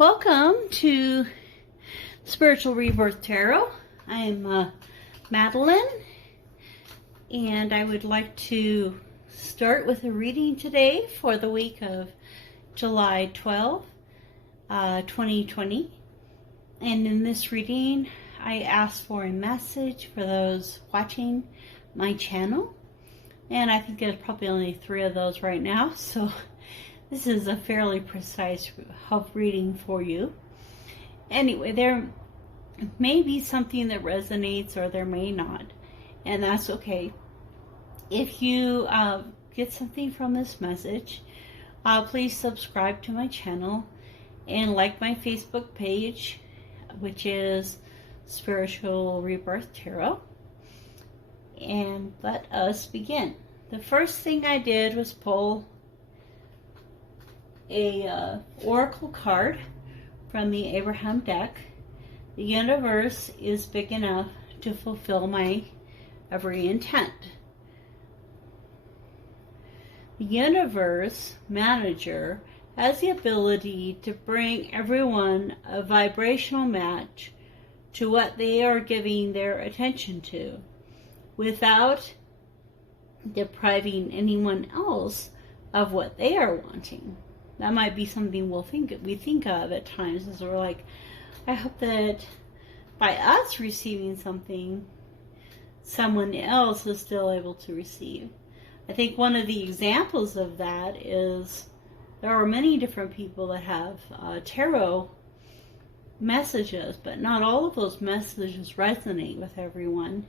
Welcome to Spiritual Rebirth Tarot. I am Madeline, and I would like to start with a reading today for the week of July 12, 2020. And in this reading, I asked for a message for those watching my channel. And I think there's probably only 3 of those right now, so this is a fairly precise help reading for you. Anyway, there may be something that resonates or there may not, and that's okay. If you get something from this message, please subscribe to my channel and like my Facebook page, which is Spiritual Rebirth Tarot. And let us begin. The first thing I did was pull a oracle card from the Abraham deck. The universe is big enough to fulfill my every intent. The universe manager has the ability to bring everyone a vibrational match to what they are giving their attention to, without depriving anyone else of what they are wanting. That might be something we think of at times, as we're like, I hope that by us receiving something, someone else is still able to receive. I think one of the examples of that is there are many different people that have tarot messages, but not all of those messages resonate with everyone.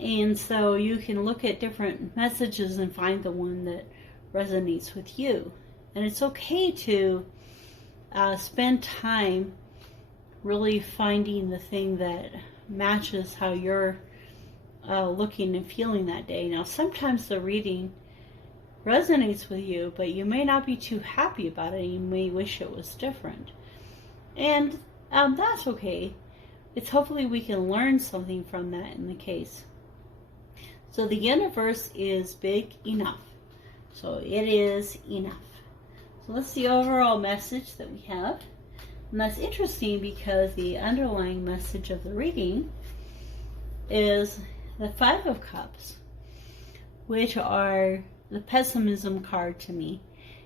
And so you can look at different messages and find the one that resonates with you. And it's okay to spend time really finding the thing that matches how you're looking and feeling that day. Now, sometimes the reading resonates with you, but you may not be too happy about it. You may wish it was different. And that's okay. It's hopefully we can learn something from that in the case. So the universe is big enough. So it is enough. So that's the overall message that we have. And that's interesting because the underlying message of the reading is the 5 of Cups, which are the pessimism card to me.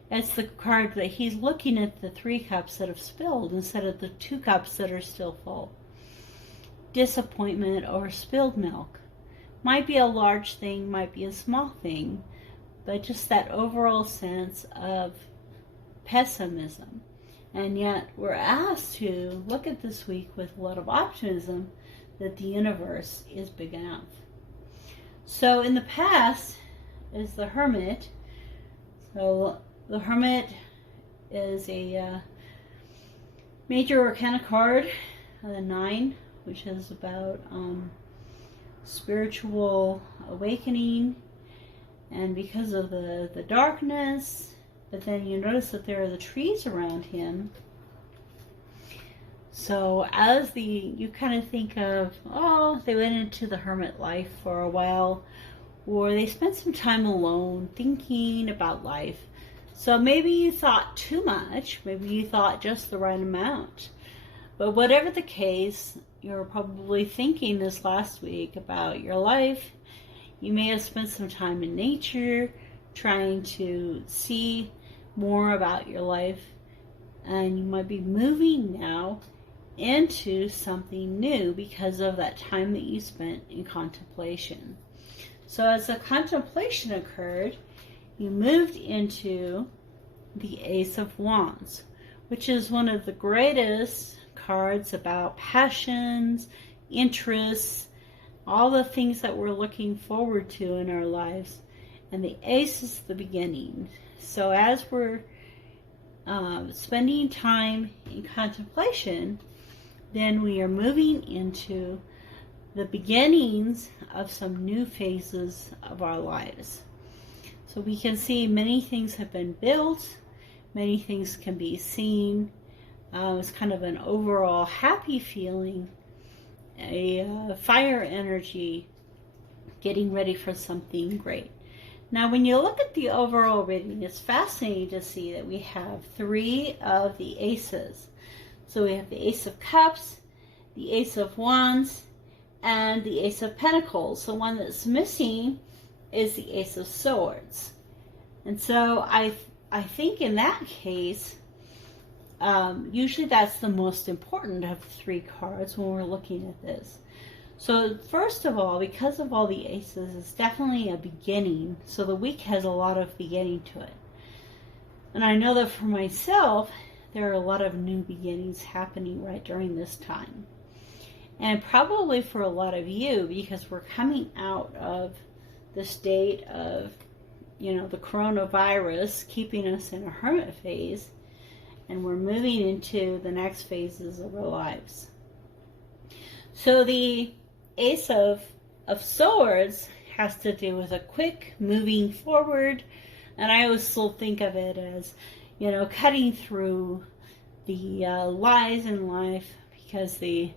It's the card that he's looking at the 3 cups that have spilled instead of the 2 cups that are still full. Disappointment or spilled milk. Might be a large thing, might be a small thing, but just that overall sense of pessimism. And yet we're asked to look at this week with a lot of optimism that the universe is big enough. So in the past is the Hermit. So the Hermit is a major arcana card, the 9, which is about spiritual awakening, and because of the darkness. But then you notice that there are the trees around him. So as you kind of think of, oh, they went into the hermit life for a while, or they spent some time alone thinking about life. So maybe you thought too much, maybe you thought just the right amount. But whatever the case, you're probably thinking this last week about your life. You may have spent some time in nature, trying to see more about your life, and you might be moving now into something new because of that time that you spent in contemplation. So as the contemplation occurred, you moved into the Ace of Wands, which is one of the greatest cards about passions, interests, all the things that we're looking forward to in our lives. And the Ace is the beginning. So as we're spending time in contemplation, then we are moving into the beginnings of some new phases of our lives. So we can see many things have been built, many things can be seen. It's kind of an overall happy feeling, a fire energy, getting ready for something great. Now, when you look at the overall reading, it's fascinating to see that we have 3 of the aces. So we have the Ace of Cups, the Ace of Wands, and the Ace of Pentacles. The one that's missing is the Ace of Swords. And so I think in that case, usually that's the most important of the 3 cards when we're looking at this. So first of all, because of all the aces, it's definitely a beginning. So the week has a lot of beginning to it. And I know that for myself, there are a lot of new beginnings happening right during this time. And probably for a lot of you, because we're coming out of the state of, the coronavirus keeping us in a hermit phase, and we're moving into the next phases of our lives. So the Ace of Swords has to do with a quick moving forward, and I always still think of it as, cutting through the lies in life, because the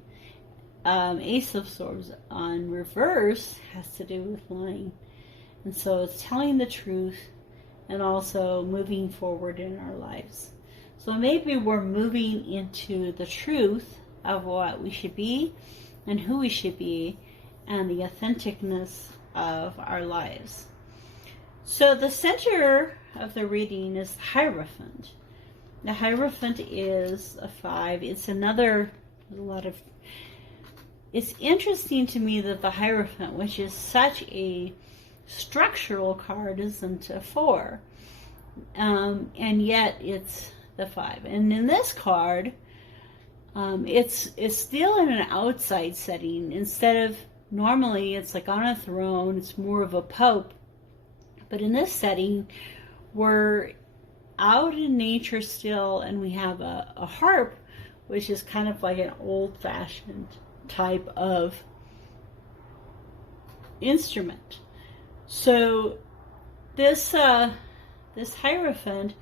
Ace of Swords on reverse has to do with lying. And so it's telling the truth and also moving forward in our lives. So maybe we're moving into the truth of what we should be and who we should be and the authenticness of our lives. So the center of the reading is the Hierophant. The Hierophant is a 5. It's it's interesting to me that the Hierophant, which is such a structural card, isn't a 4. And yet it's the 5. And in this card, it's still in an outside setting. Instead of, normally it's like on a throne, it's more of a pope. But in this setting, we're out in nature still, and we have a harp, which is kind of like an old-fashioned type of instrument. So this Hierophant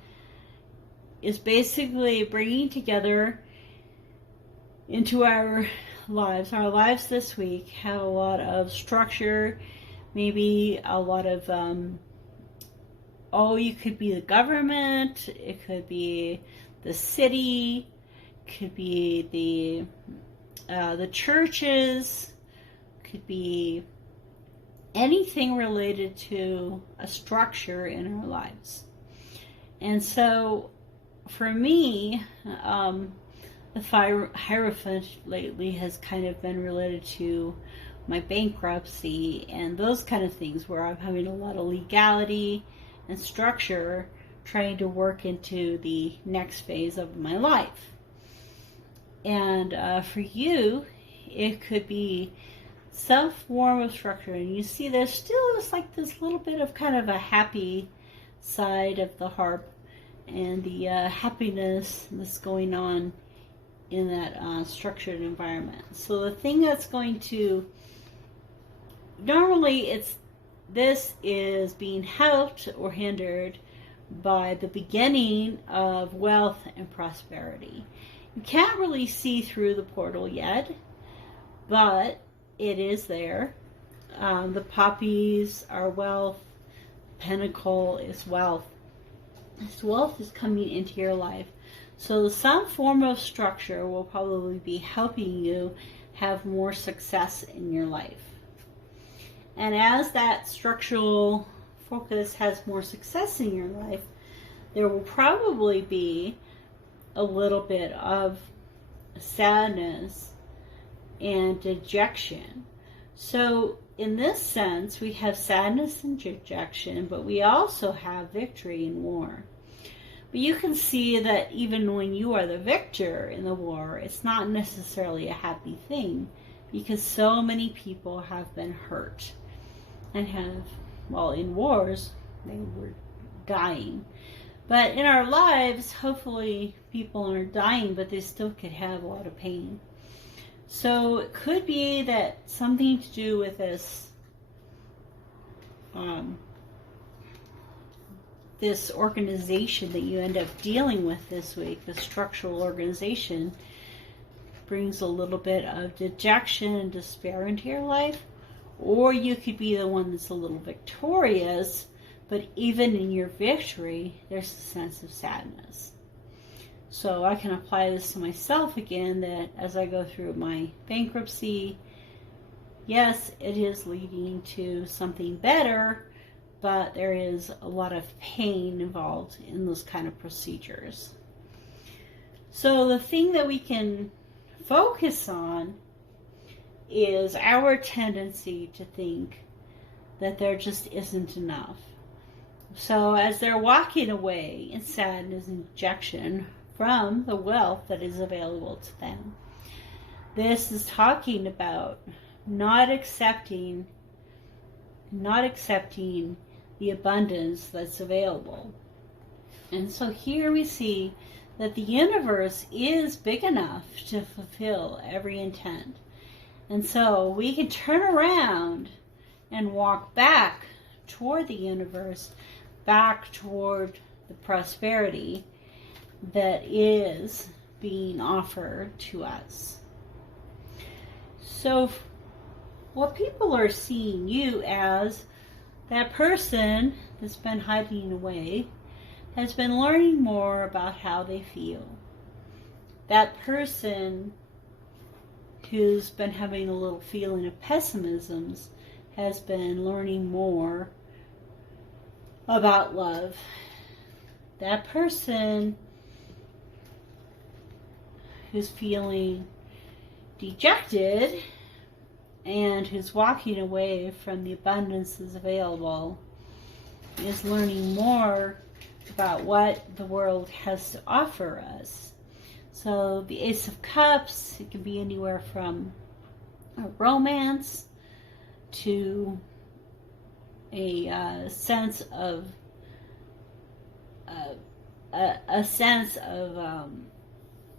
is basically bringing together into our lives. Our lives this week have a lot of structure, maybe a lot of, you could be the government, it could be the city, it could be the churches, could be anything related to a structure in our lives. And so for me, the Hierophant lately has kind of been related to my bankruptcy and those kind of things, where I'm having a lot of legality and structure trying to work into the next phase of my life. And for you, it could be some form of structure. And you see there still is like this little bit of kind of a happy side of the harp, and the happiness that's going on in that structured environment. So the thing that's going to, normally this is being helped or hindered by the beginning of wealth and prosperity. You can't really see through the portal yet, but it is there. The poppies are wealth. Pentacle is wealth. This wealth is coming into your life. So some form of structure will probably be helping you have more success in your life. And as that structural focus has more success in your life, there will probably be a little bit of sadness and dejection. So in this sense, we have sadness and dejection, but we also have victory in war. But you can see that even when you are the victor in the war, it's not necessarily a happy thing, because so many people have been hurt and in wars, they were dying. But in our lives, hopefully people aren't dying, but they still could have a lot of pain. So it could be that something to do with this this organization that you end up dealing with this week, the structural organization, brings a little bit of dejection and despair into your life. Or you could be the one that's a little victorious, but even in your victory, there's a sense of sadness. So I can apply this to myself again, that as I go through my bankruptcy, yes, it is leading to something better, but there is a lot of pain involved in those kind of procedures. So the thing that we can focus on is our tendency to think that there just isn't enough. So as they're walking away in sadness and dejection from the wealth that is available to them, this is talking about not accepting the abundance that's available. And so here we see that the universe is big enough to fulfill every intent. And so we can turn around and walk back toward the universe, back toward the prosperity that is being offered to us. So what people are seeing you as, that person that's been hiding away, has been learning more about how they feel. That person who's been having a little feeling of pessimism has been learning more about love. That person who's feeling dejected and who's walking away from the abundance that's available is learning more about what the world has to offer us. So the Ace of Cups, it can be anywhere from a romance to a sense of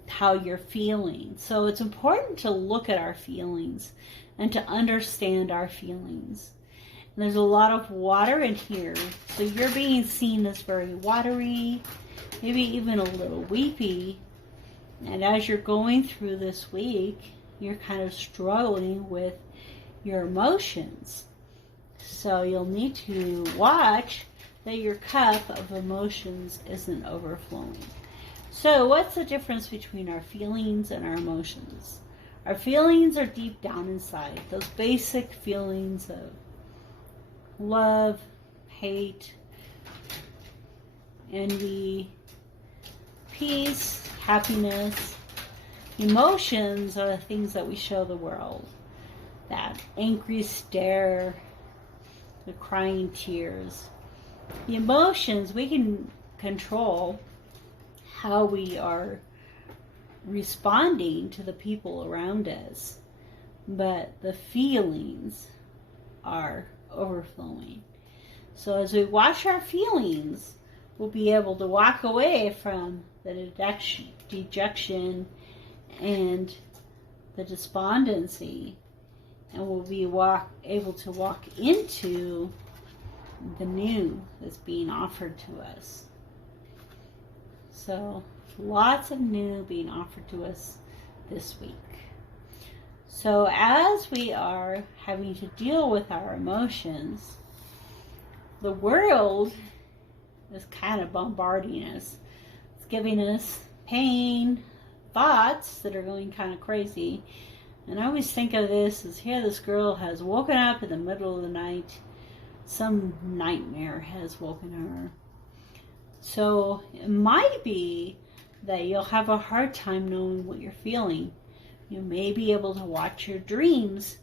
how you're feeling. So it's important to look at our feelings and to understand our feelings. And there's a lot of water in here, so you're being seen as very watery, maybe even a little weepy. And as you're going through this week, you're kind of struggling with your emotions. So you'll need to watch that your cup of emotions isn't overflowing. So what's the difference between our feelings and our emotions? Our feelings are deep down inside, those basic feelings of love, hate, envy, peace, happiness. Emotions are the things that we show the world. That angry stare, the crying tears. The emotions, we can control how we are responding to the people around us, but the feelings are overflowing. So as we watch our feelings, we'll be able to walk away from the dejection and the despondency, and we'll be able to walk into the new that's being offered to us. So lots of new being offered to us this week. So as we are having to deal with our emotions, the world is kind of bombarding us. It's giving us pain, thoughts that are going kind of crazy. And I always think of this as, here this girl has woken up in the middle of the night. Some nightmare has woken her. So it might be that you'll have a hard time knowing what you're feeling. You may be able to watch your dreams,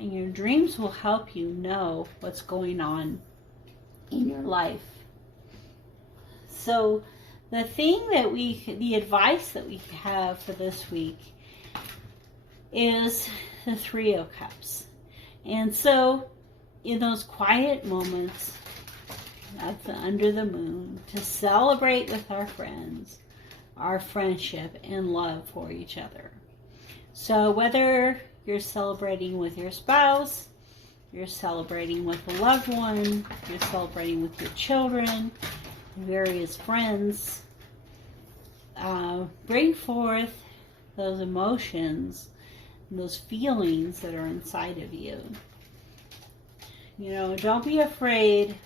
and your dreams will help you know what's going on in your life. So the advice that we have for this week is the Three of Cups. And so in those quiet moments under the moon, to celebrate with our friends, our friendship and love for each other. So whether you're celebrating with your spouse, you're celebrating with a loved one, you're celebrating with your children, various friends, bring forth those emotions and those feelings that are inside of you. You know, don't be afraid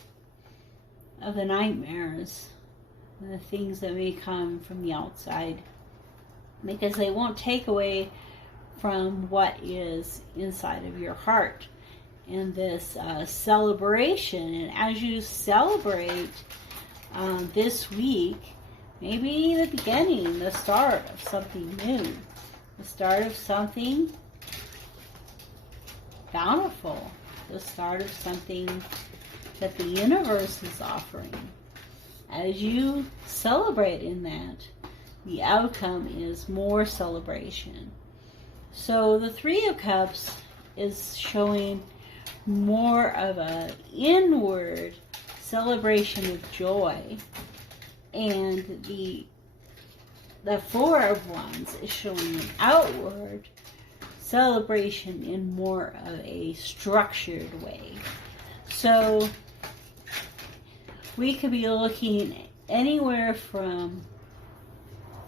of the nightmares the things that may come from the outside, because they won't take away from what is inside of your heart. And this celebration, and as you celebrate this week, maybe the beginning, the start of something new, the start of something bountiful, the start of something that the universe is offering. As you celebrate in that, the outcome is more celebration. So the Three of Cups is showing more of an inward celebration of joy, and the Four of Wands is showing an outward celebration in more of a structured way. So we could be looking anywhere from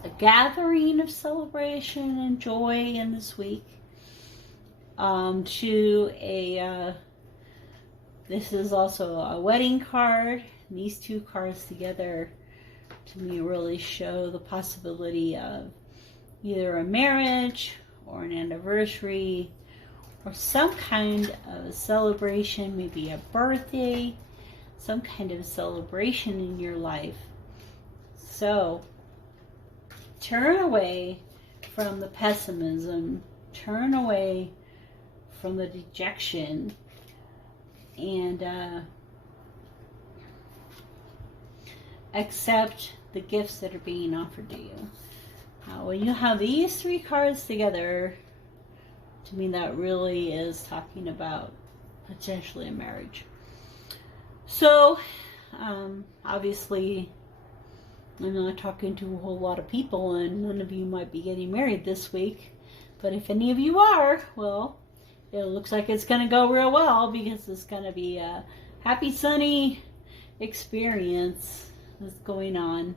a gathering of celebration and joy in this week to a this is also a wedding card. These two cards together to me really show the possibility of either a marriage or an anniversary or some kind of a celebration, maybe a birthday, some kind of celebration in your life. So turn away from the pessimism, turn away from the dejection, and accept the gifts that are being offered to you. When you have these three cards together, to me that really is talking about potentially a marriage. So, obviously, I'm not talking to a whole lot of people, and none of you might be getting married this week. But if any of you are, well, it looks like it's going to go real well, because it's going to be a happy, sunny experience that's going on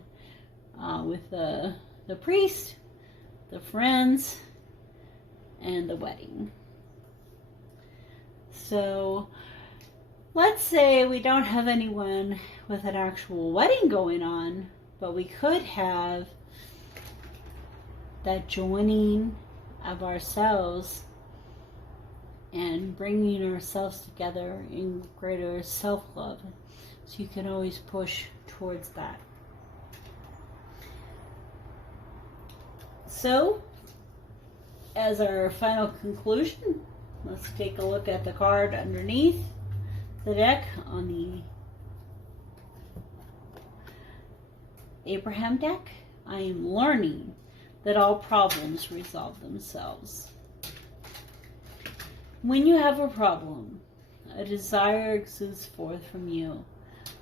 with the priest, the friends, and the wedding. So let's say we don't have anyone with an actual wedding going on, but we could have that joining of ourselves and bringing ourselves together in greater self-love. So you can always push towards that. So, as our final conclusion, let's take a look at the card underneath the deck on the Abraham deck. I am learning that all problems resolve themselves. When you have a problem, a desire exudes forth from you.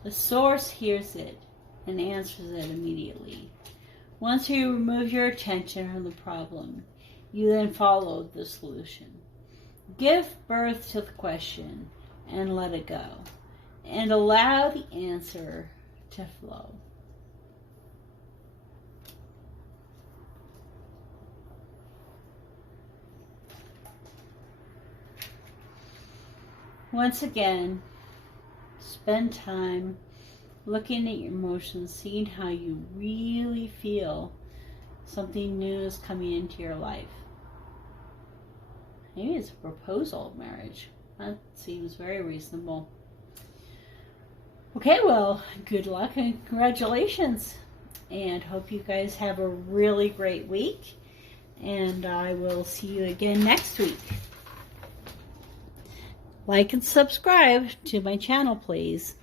The source hears it and answers it immediately. Once you remove your attention from the problem, you then follow the solution. Give birth to the question and let it go, and allow the answer to flow. Once again, spend time looking at your emotions, seeing how you really feel something new is coming into your life. Maybe it's a proposal of marriage. That seems very reasonable. Okay, well, good luck and congratulations. And hope you guys have a really great week. And I will see you again next week. Like and subscribe to my channel, please.